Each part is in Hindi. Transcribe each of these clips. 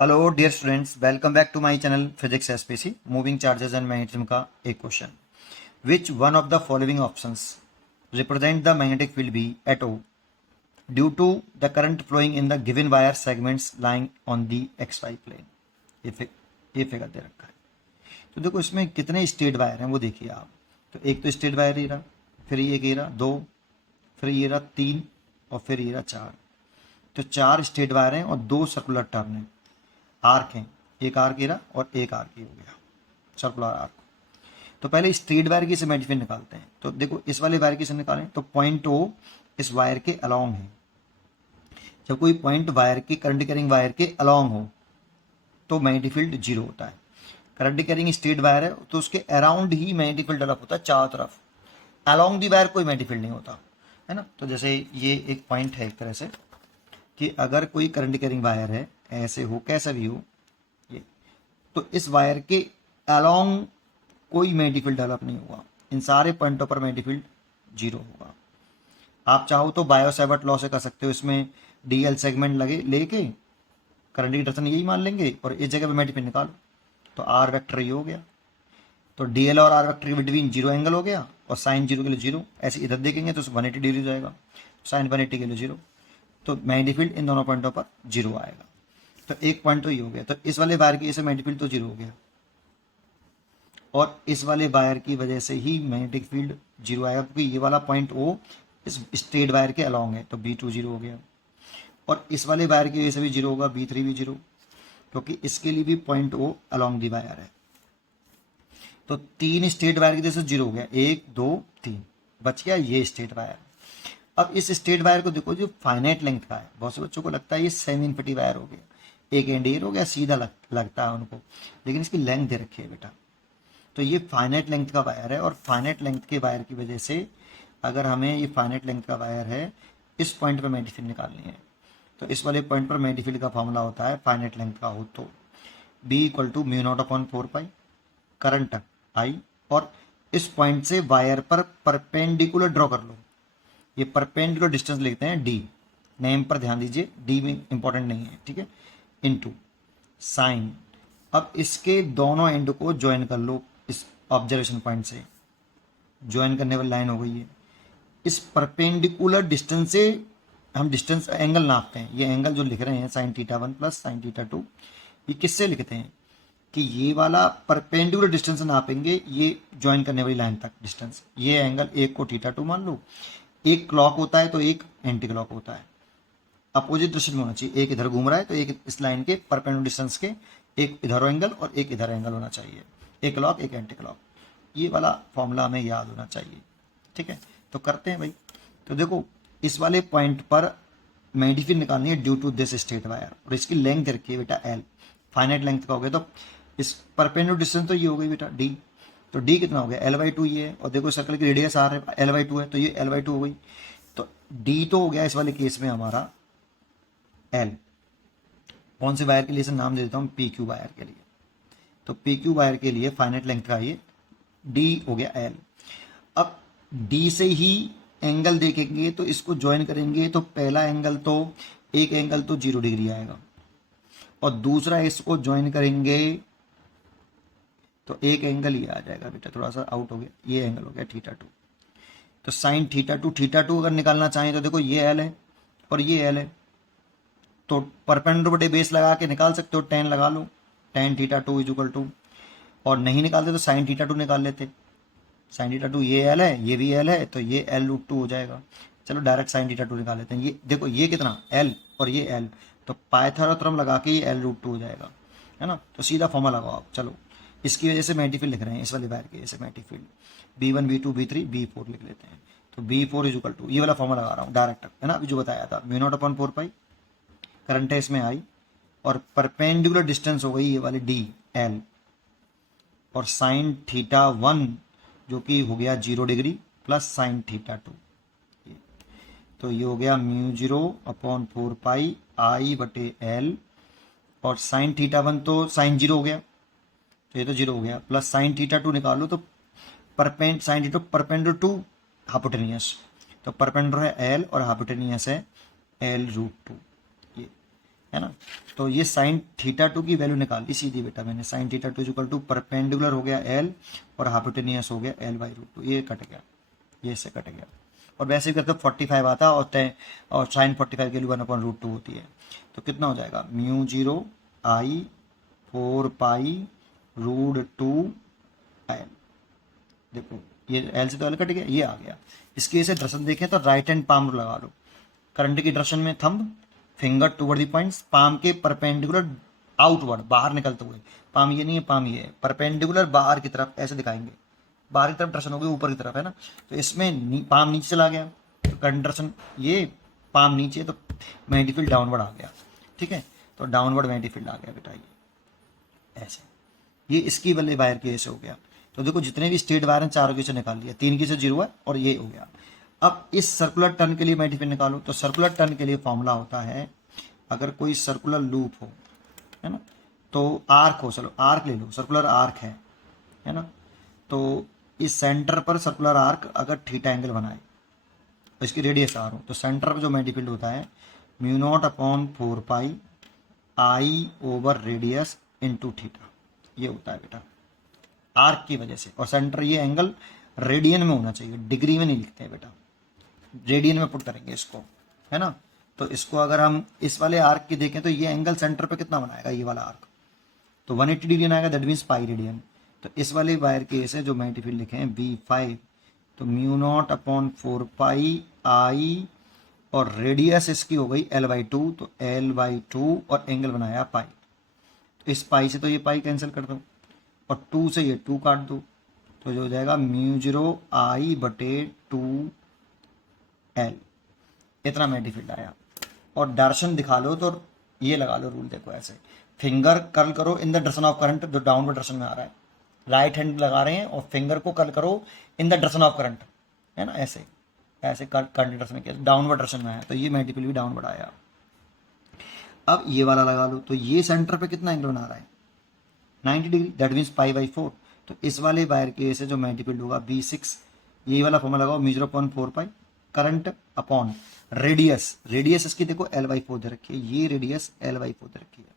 Hello dear students, welcome back to my channel physics SPC moving charges and magnetism का एक question. Which one of the following options represent the magnetic field B at O due to the current flowing in the given wire segments lying on the X Y plane. ये फिगर दे रखा है। तो देखो इसमें कितने स्ट्रेट वायर हैं वो देखिए आप। तो एक तो स्ट्रेट वायर ये रहा, फिर ये रहा दो, फिर ये रहा तीन, और फिर ये रहा चार। तो चार स्ट्रेट वायर हैं और दो सर्कुलर टर्न हैं, आर्क हैं। एक आर्क ये रहा और एक आर्क ये हो गया सर्कुलर आर्क। तो पहले स्ट्रेट वायर की सिमेट्री निकालते हैं। तो देखो इस वाले वायर की से निकालें तो पॉइंट ओ इस वायर के अलोंग है। जब कोई पॉइंट वायर के करंट कैरिंग वायर के अलोंग हो तो मैग्नेटिक फील्ड जीरो होता है। करंट कैरिंग स्ट्रेट वायर है तो उसके अराउंड ही मैग्नेटिक फील्ड डेवलप होता है, चारों तरफ। अलोंग दी वायर कोई मैग्नेटिक फील्ड नहीं होता है ना। तो जैसे ये एक पॉइंट है एक तरह से कि अगर कोई करंट कैरिंग वायर है, ऐसे हो कैसा भी हो ये, तो इस वायर के अलोंग कोई मैग्नेटिक फील्ड डेवलप नहीं होगा। इन सारे पॉइंटों पर मैग्नेटिक फील्ड जीरो होगा। आप चाहो तो बायो सेवर्ट लॉ से कर सकते हो। इसमें डीएल सेगमेंट लगे लेके करंट की डायरेक्शन यही मान लेंगे और इस जगह पे मैग्नेटिक फील्ड निकालो तो आर वेक्टर ये हो गया। तो डीएल और आर वेक्टर के बिटवीन जीरो एंगल हो गया और साइन जीरो के लिए जीरो। ऐसे इधर देखेंगे तो 180 डिग्री हो जाएगा, साइन 180 के लिए जीरो। तो मैग्नेटिक फील्ड इन दोनों पॉइंटों पर जीरो आएगा। तो एक पॉइंट तो ये हो गया। तो इस वाले वायर की वजह से मैग्नेटिक फील्ड तो जीरो हो गया और इस वाले वायर की वजह से ही मैग्नेटिक फील्ड जीरो आएगा, क्योंकि ये वाला पॉइंट ओ इस स्ट्रेट वायर के अलोंग है। तो B2 जीरो हो गया और इस वाले वायर की वजह से भी जीरो होगा, B3 भी जीरो, क्योंकि इसके लिए भी point O along the wire है। तो तीन स्ट्रेट वायर की वजह से जीरो हो गया, एक दो तीन, बच गया ये स्ट्रेट वायर। अब इस स्ट्रेट वायर को देखो जो फाइनाइट लेंथ का है, बहुत से बच्चों को लगता है ये सेमी इनफिनिटी वायर हो गया, एक एंड हो गया, सीधा लगता है उनको, लेकिन इसकी लेंथ दे रखी है बेटा। तो ये फाइनाइट लेंथ का वायर है और फाइनाइट लेंथ के वायर की वजह से अगर हमें ये फाइनाइट लेंथ का वायर है, इस पॉइंट पर मैग्नेटिक फील्ड निकालनी है। तो इस वाले पॉइंट पर मैग्नेटिक फील्ड का फॉर्मूला होता है फाइनाइट लेंथ का हो तो B equal to mu naught upon 4 pi current I, और इस पॉइंट से वायर पर परपेंडिकुलर ड्रॉ कर लो। ये परपेंडिकुलर डिस्टेंस लिखते हैं D, नेम पर ध्यान दीजिए, D भी इंपॉर्टेंट नहीं है, ठीक है, इनटू साइन। अब इसके दोनों एंड को ज्वाइन कर लो, इस ऑब्जर्वेशन पॉइंट से ज्वाइन करने वाली लाइन हो गई है। इस परपेंडिकुलर डिस्टेंस से हम डिस्टेंस एंगल नापते हैं। ये एंगल जो लिख रहे हैं sine theta 1 plus sine theta 2, ये किससे लिखते हैं कि ये वाला परपेंडिकुलर डिस्टेंस नापेंगे, ये ज्वाइन करने वाली लाइन तक डिस्टेंस। ये एंगल एक को थीटा 2 मान लो, एक क्लॉक होता है तो एक एंटी क्लॉक होता है, अपोजिट डायरेक्शन में होना चाहिए। एक इधर घूम रहा है तो एक इस लाइन के परपेंडिकुलर डिस्टेंस के एक इधर एंगल और एक इधर एंगल होना चाहिए, एक क्लॉक एक एंटी क्लॉक। ये वाला फॉर्मूला हमें याद होना चाहिए, ठीक है। तो करते हैं भाई। तो देखो इस वाले पॉइंट पर मैग्नेटिक फील्ड निकालनी है due to this straight wire, और इसकी लेंथ रखी है बेटा L, फाइनाइट लेंथ का हो गया। तो इस परपेंडिकुलर डिस्टेंस तो ये हो गई बेटा D, तो D कितना हो गया L/2 ये है, और देखो सर्कल की रेडियस R है L/2 है, तो ये L/2 हो गई। तो D तो हो गया इस वाले केस में हमारा L। कौन से वायर के लिए इसे नाम दे देता हूँ PQ वायर के लिए। तो PQ वायर के लिए फाइनाइट लेंथ का ये D हो गया L। अब D से ही एंगल देखेंगे तो इसको ज्वाइन करेंगे तो पहला एंगल तो एक एंगल तो 0 डिग्री आएगा, और दूसरा इसको ज्वाइन करेंगे तो एक एंगल ये आ जाएगा बेटा, थोड़ा सा आउट हो गया, ये एंगल हो गया थीटा 2। तो साइन थीटा टू अगर निकालना चाहें तो देखो ये L है और ये L है, तो परपेंडिकुलर बटे बेस लगा के निकाल सकते हो, टेन लगा लो, tan theta 2 is equal to, और नहीं निकालते तो साइन थीटा 2 निकाल लेते। साइन थीटा 2 ये L है, ये भी L है, तो ये L√2 हो जाएगा। चलो डायरेक्ट साइन थीटा 2 निकाल लेते हैं। ये देखो ये कितना L और ये L, तो पाइथागोरस लगा के ये L√2 हो जाएगा, है ना। तो सीधा फॉर्मूला लगाओ आप। चलो इसकी वजह से मैग्नेटिक फील्ड लिख रहे हैं, इस वाले वायर की वजह से magnetic field B1 B2 B3 B4 लिख लेते हैं। तो B4 इज इक्वल टू, ये वाला फॉर्मूला लगा रहा हूँ डायरेक्ट, है ना, अभी जो बताया था, mu naught upon 4 pi, current है इसमें I, और परपेंडिकुलर डिस्टेंस हो गई ये वाली D L, और साइन थीटा 1 जो कि हो गया 0 डिग्री प्लस साइन थीटा 2, तो ये हो गया म्यू 0 अपॉन 4 पाई I बटे L, और साइन थीटा 1 तो साइन 0 हो गया, तो ये तो 0 हो गया, प्लस साइन थीटा 2 निकालो तो sine theta perpendicular to hypotenuse, तो परपेंडिकुलर है L और हाइपोटेनियस है L√2। ये है ना। तो ये साइन थीटा टू की वैल्यू निकाल ली सीधी बेटा मैंने, sine theta two equal to perpendicular हो गया एल और हाइपोटेनियस हो गया एल बाई रूट टू, ये कट गया, ये इससे कट गया। और वैसे भी करते 45 आता और साइन 45 की वैल्यू 1/√2 होती है। तो कितना हो जाएगा म्यू जीरो आई 4 पाई√2 एल। देखो ये एल से तो एल कट गया, ये आ गया। इसके से दर्शन देखें तो राइट हैंड पाम लगा लो, करंट की डायरेक्शन में thumb, finger toward the points, palm के परपेंडिकुलर आउटवर्ड बाहर निकलते हुए, पाम ये नहीं है पाम ये है, परपेंडिकुलर बाहर की तरफ ऐसे दिखाएंगे, बाहर की तरफ डायरेक्शन होगी ऊपर की तरफ, है ना। तो इसमें पाम नीचे चला गया तो करंट डायरेक्शन ये, पाम नीचे तो मैग्नेटिक फील्ड डाउनवर्ड आ गया, ठीक है। तो डाउनवर्ड मैग्नेटिक फील्ड आ गया बेटा, ये ऐसे, ये इसकी वाले वायर के ऐसे हो गया। तो देखो जितने भी स्ट्रेट वायर हैं चारों की से निकाल लिया, 3 की से 0 है और ये हो गया। अब इस सर्कुलर टर्न के लिए मैग्नेटिक फील्ड निकालो, तो सर्कुलर टर्न के लिए फॉर्मूला होता है, अगर कोई सर्कुलर लूप हो, है ना, तो आर्क हो, चलो आर्क ले लो, सर्कुलर आर्क है ना। तो इस सेंटर पर सर्कुलर आर्क अगर थीटा एंगल बनाए, तो इसकी रेडियस आर हो, तो सेंटर पर जो मैग्नेटिक फील्ड होता है μ0/4 pi I over radius into theta, ये होता है बेटा आर्क की वजह से। और सेंटर ये एंगल रेडियन में होना चाहिए, डिग्री में नहीं लिखते हैं बेटा, रेडियन में पुट करेंगे इसको, है ना। तो इसको अगर हम इस वाले आर्क की देखें तो ये एंगल सेंटर पे कितना बनाएगा, ये वाला आर्क तो 180 डिग्री बनाएगा, दैट मीन्स पाई रेडियन। तो इस वाले वायर केस है जो मैग्नेटिक फील्ड लिखे हैं V5, तो μ0/4 पाई आई और रेडियस इसकी हो गई L/2, तो L/2 और एंगल बनाया पाई। तो इस पाई से तो ये पाई कैंसिल कर दो और 2 से ये 2 काट दो, तो जो हो जाएगा μ0I/2L, इतना मैग्नेटिक फील्ड आया। और डायरेक्शन दिखा लो तो ये लगा लो रूल, देखो ऐसे फिंगर कर्ल करो in the direction of current, जो डाउनवर्ड डायरेक्शन में आ रहा है, राइट हैंड लगा रहे हैं और फिंगर को कर्ल करो in the direction of current, है ना, ऐसे ऐसे करंट डायरेक्शन में किया, डाउनवर्ड डायरेक्शन में आया तो ये मैग्नेटिक फील्ड भी डाउनवर्ड आया। अब ये वाला लगा लो, तो ये सेंटर पे कितना एंगल बना रहा है 90 डिग्री, दैट मीन्स पाई/4। तो इस वाले वायर के से जो मैग्नेटिक फील्ड होगा V6, ये वाला फॉर्मूला लगाओ μ0/4 पाई करंट अपॉन रेडियस, रेडियस इसकी देखो L/4 दे रखी है, ये रेडियस L/4 दे रखी है,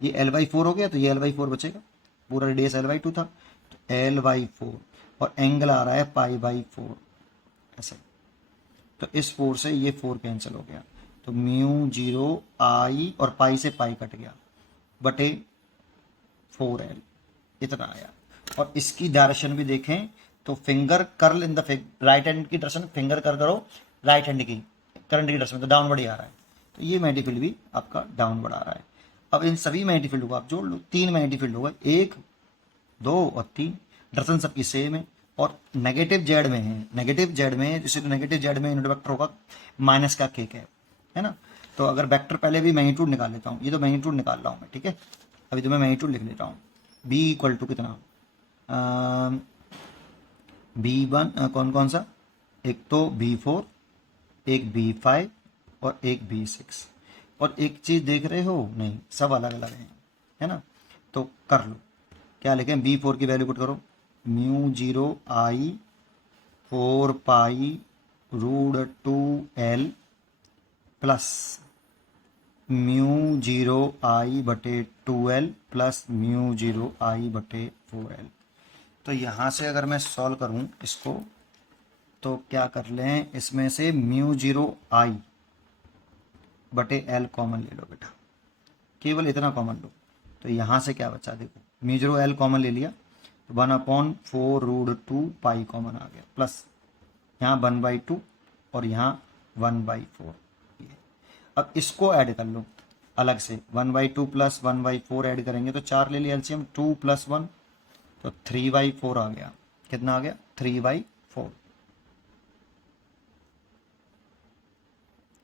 ये L/4 हो गया तो ये L/4 बचेगा, पूरा रेडियस L/2 था तो L/4 और एंगल आ रहा है पाई/4 ऐसे। तो इस 4 से ये 4 कैंसिल हो गया, तो μ0I और पाई से पाई कट गया बटे 4L, इतना आया। और इसकी डायरेक्शन भी देखें तो finger curl in the right hand की डायरेक्शन, फिंगर कर्ल करो राइट हैंड की करंट की डायरेक्शन, तो डाउनवर्ड ही आ रहा है, तो ये मैग्नेटिक फील्ड भी आपका डाउनवर्ड आ रहा है। अब इन सभी मैग्नेटिक फील्ड को आप जोड़ लो, 3 मैग्नेटिक फील्ड होगा, 1 2 और 3, डायरेक्शन सबकी सेम है और नेगेटिव जेड में है, नेगेटिव जेड में जैसे नेगेटिव जेड में यूनिट वेक्टर होगा माइनस का केक है ना। तो अगर वेक्टर पहले भी मैग्नीट्यूड निकाल लेता हूँ, ये तो मैग्नीट्यूड निकाल रहा हूँ मैं, ठीक है, अभी तो मैं मैग्नीट्यूड लिख लेता हूँ। B इक्वल टू कितना, B1 कौन कौन सा, एक तो B4, एक B5 और एक B6, और एक चीज़ देख रहे हो नहीं, सब अलग अलग हैं, है ना। तो कर लो, क्या लिखें, B4 की वैल्यू पुट करो μ0I 4 पाई√2L plus μ0I/2L plus μ0I/4L। तो यहाँ से अगर मैं सॉल्व करूँ इसको तो क्या कर लें, इसमें से μ0I/L कॉमन ले लो बेटा, केवल इतना कॉमन लो। तो यहाँ से क्या बचा, देखो μ0L कॉमन ले लिया तो 1/4√2 पाई कॉमन आ गया, प्लस यहाँ 1/2 और यहाँ 1/4। अब इसको ऐड कर लो अलग से, 1/2 प्लस 1/4 ऐड करेंगे तो 4 ले लिया एलसीएम, 2 + 1 तो 3/4 आ गया, कितना आ गया 3/4।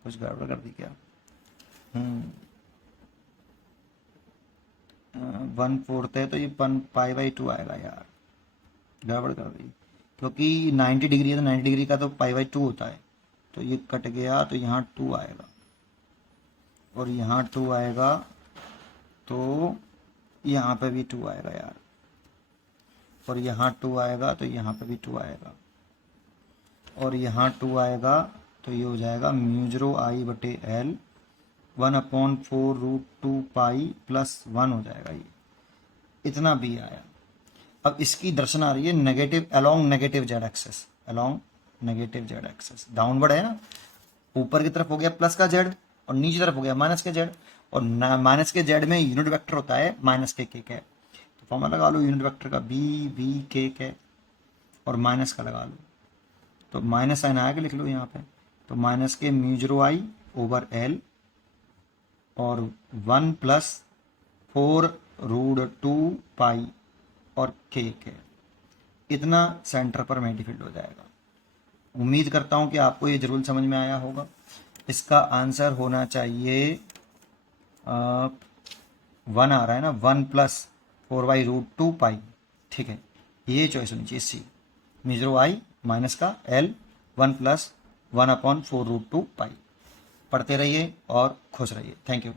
कुछ गड़बड़ कर दी क्या, 1/4 है तो ये पाई/2 आएगा यार, गड़बड़ कर दी, क्योंकि 90 डिग्री है तो 90 डिग्री का तो पाई/2 होता है, तो ये कट गया तो यहाँ 2 आएगा और यहाँ 2 आएगा, तो यहाँ पे भी 2 आएगा यार, और यहाँ 2 आएगा तो यहाँ पे भी 2 आएगा, और यहाँ 2 आएगा तो ये हो जाएगा μ0I/L 1/4√2 प्लस 1 हो जाएगा, ये इतना बी आया। अब इसकी दर्शन आ रही है negative along negative Z axis, along negative Z axis, downward है ना, ऊपर की तरफ हो गया प्लस का जेड और नीचे तरफ हो गया माइनस के जेड, और माइनस के जेड में यूनिट वेक्टर होता है माइनस के है, तो फॉर्मूला लगा लो यूनिट वेक्टर का बी वी के और माइनस का लगा लो, तो माइनस साइन आया कि लिख लो यहाँ पे, तो माइनस के μ0I/L और 1+4√2 और के इतना सेंटर पर मैग्नेटिक फील्ड हो जाएगा। उम्मीद करता हूँ कि आपको ये जरूर समझ में आया होगा। इसका आंसर होना चाहिए 1 आ रहा है ना, 1+4/√2, ठीक है, ये चॉइस होनी चाहिए सी, μ0I माइनस का L 1+1/4√2। पढ़ते रहिए और खुश रहिए। Thank you.